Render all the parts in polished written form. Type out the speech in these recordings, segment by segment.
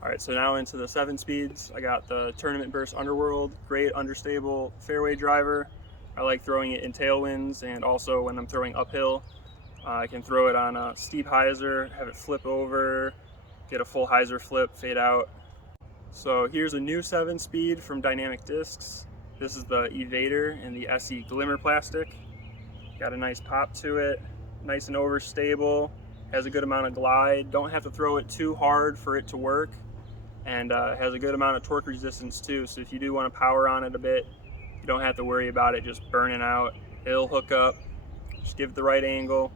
All right, so now into the 7 speeds. I got the Tournament Burst Underworld, great understable fairway driver. I like throwing it in tailwinds and also when I'm throwing uphill. I can throw it on a steep hyzer, have it flip over, get a full hyzer flip, fade out. So here's a new 7 speed from Dynamic Discs. This is the Evader in the SE Glimmer plastic. Got a nice pop to it, nice and overstable, has a good amount of glide. Don't have to throw it too hard for it to work, and has a good amount of torque resistance too. So if you do want to power on it a bit, you don't have to worry about it just burning out. It'll hook up, just give it the right angle,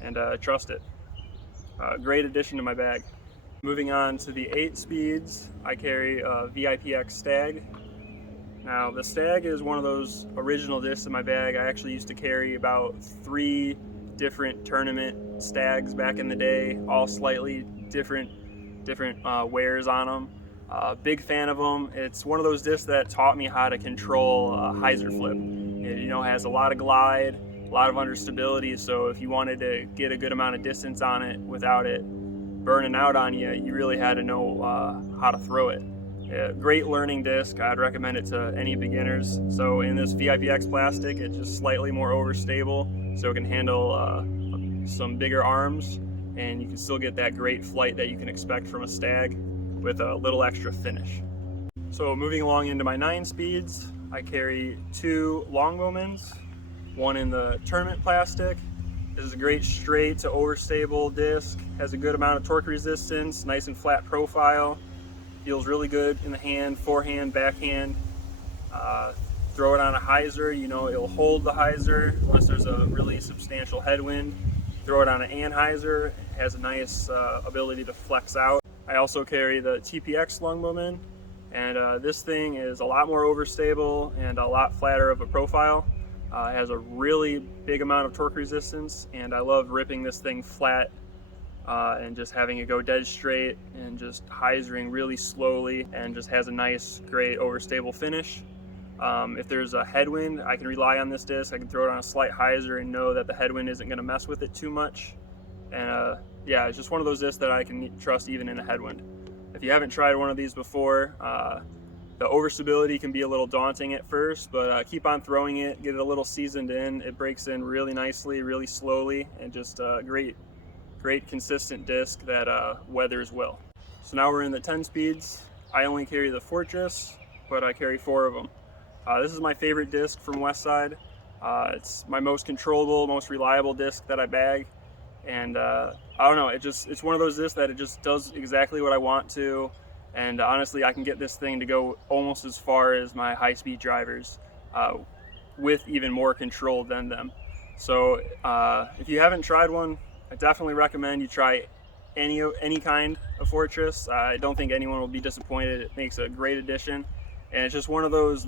and trust it. Great addition to my bag. Moving on to the 8 speeds, I carry a VIPX Stag. Now the Stag is one of those original discs in my bag. I actually used to carry about 3 different tournament Stags back in the day, all slightly different wears on them. Big fan of them. It's one of those discs that taught me how to control a hyzer flip. It, has a lot of glide, a lot of understability, so if you wanted to get a good amount of distance on it without it burning out on you, you really had to know how to throw it. Yeah, great learning disc. I'd recommend it to any beginners. So in this VIPX plastic, it's just slightly more overstable, so it can handle some bigger arms, and you can still get that great flight that you can expect from a Stag with a little extra finish. So moving along into my 9 speeds, I carry 2 Longbowmans, one in the tournament plastic. This is a great straight to overstable disc, has a good amount of torque resistance, nice and flat profile, feels really good in the hand, forehand, backhand. Throw it on a hyzer, it'll hold the hyzer unless there's a really substantial headwind. Throw it on an anhyzer, it has a nice ability to flex out. I also carry the TPX Longbowman, and this thing is a lot more overstable and a lot flatter of a profile. It has a really big amount of torque resistance, and I love ripping this thing flat and just having it go dead straight and just hyzering really slowly, and just has a nice, great overstable finish. If there's a headwind, I can rely on this disc. I can throw it on a slight hyzer and know that the headwind isn't going to mess with it too much. And yeah, it's just one of those discs that I can trust even in a headwind. If you haven't tried one of these before, the overstability can be a little daunting at first, but keep on throwing it, get it a little seasoned in. It breaks in really nicely, really slowly, and just a great consistent disc that weathers well. So now we're in the 10 speeds. I only carry the Fortress, but I carry 4 of them. This is my favorite disc from Westside. It's my most controllable, most reliable disc that I bag, and I don't know, it's one of those discs that it just does exactly what I want to. And honestly, I can get this thing to go almost as far as my high-speed drivers with even more control than them. So if you haven't tried one, I definitely recommend you try any kind of Fortress. I don't think anyone will be disappointed. It makes a great addition, and it's just one of those,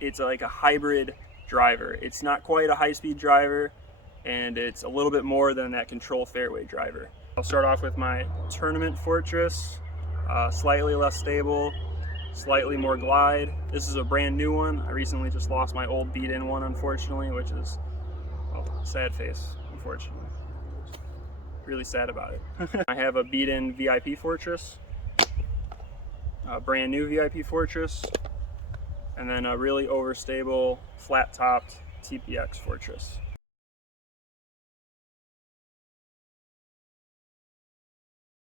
it's like a hybrid driver. It's not quite a high-speed driver, and it's a little bit more than that control fairway driver. I'll start off with my Tournament Fortress. Slightly less stable, slightly more glide. This is a brand new one. I recently just lost my old beat-in one, unfortunately, which is, well, sad face, unfortunately. Really sad about it. I have a beat-in VIP Fortress, a brand new VIP Fortress, and then a really overstable, flat-topped TPX Fortress.